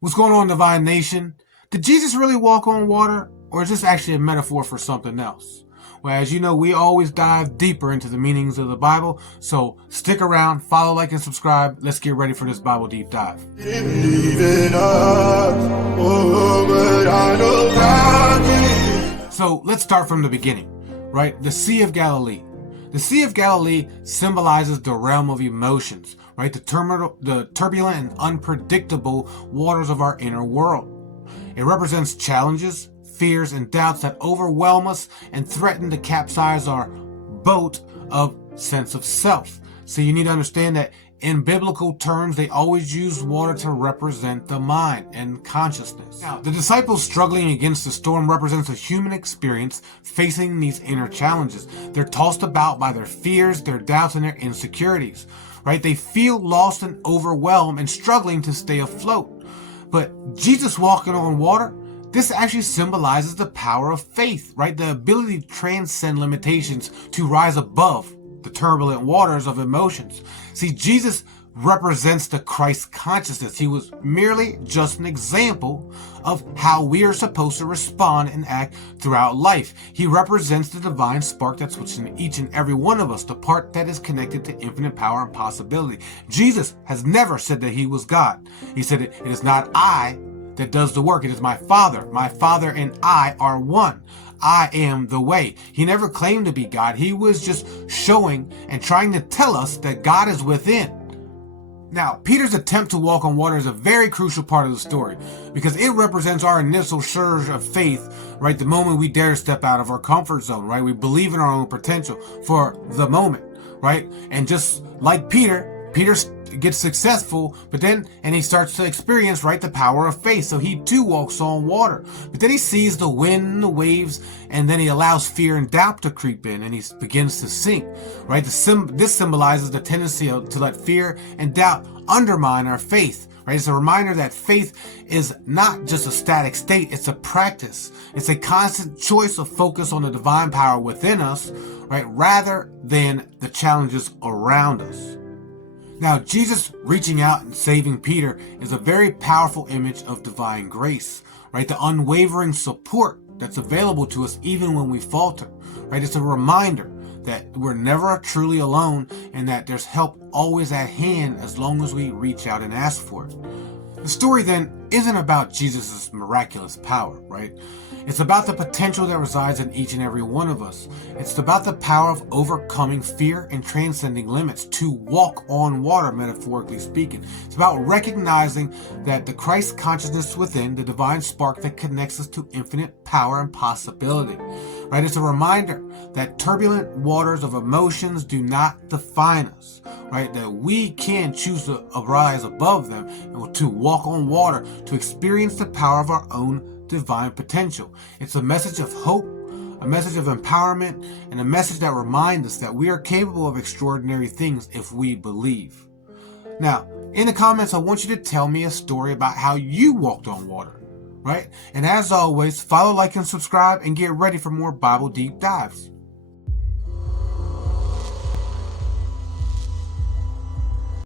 What's going on, Divine Nation? Did Jesus really walk on water, or is this actually a metaphor for something else? Well, as you know, we always dive deeper into the meanings of the Bible, so stick around, follow, like, and subscribe. Let's get ready for this Bible deep dive. So let's start from the beginning, right? The Sea of Galilee. The Sea of Galilee symbolizes the realm of emotions, right? The turbulent and unpredictable waters of our inner world. It represents challenges, fears, and doubts that overwhelm us and threaten to capsize our boat of sense of self. So you need to understand that in biblical terms, they always use water to represent the mind and consciousness. Now, the disciples struggling against the storm represents a human experience facing these inner challenges. They're tossed about by their fears, their doubts, and their insecurities, right? They feel lost and overwhelmed and struggling to stay afloat. But Jesus walking on water, this actually symbolizes the power of faith, right? The ability to transcend limitations, to rise above the turbulent waters of emotions. See, Jesus represents the Christ consciousness. He was merely just an example of how we are supposed to respond and act throughout life. He represents the divine spark that's within each and every one of us, the part that is connected to infinite power and possibility. Jesus has never said that he was God. He said, it is not I that does the work. It is my Father. My Father and I are one. I am the way. He never claimed to be God. He was just showing and trying to tell us that God is within. Now, Peter's attempt to walk on water is a very crucial part of the story because it represents our initial surge of faith, right? The moment we dare step out of our comfort zone, right? We believe in our own potential for the moment, right? And just like Peter gets successful, but then, and he starts to experience, right, the power of faith. So he too walks on water, but then he sees the wind and the waves, and then he allows fear and doubt to creep in, and he begins to sink, right? This symbolizes the tendency to let fear and doubt undermine our faith, right? It's a reminder that faith is not just a static state, it's a practice. It's a constant choice of focus on the divine power within us, right, rather than the challenges around us. Now, Jesus reaching out and saving Peter is a very powerful image of divine grace, right? The unwavering support that's available to us even when we falter, right? It's a reminder that we're never truly alone and that there's help always at hand as long as we reach out and ask for it. The story then isn't about Jesus' miraculous power, right? It's about the potential that resides in each and every one of us. It's about the power of overcoming fear and transcending limits to walk on water, metaphorically speaking. It's about recognizing that the Christ consciousness within, the divine spark that connects us to infinite power and possibility, right? It's a reminder that turbulent waters of emotions do not define us, right? That we can choose to rise above them and to walk on water, to experience the power of our own divine potential. It's a message of hope, a message of empowerment, and a message that reminds us that we are capable of extraordinary things if we believe. Now, in the comments, I want you to tell me a story about how you walked on water, right? And as always, follow, like, and subscribe, and get ready for more Bible deep dives.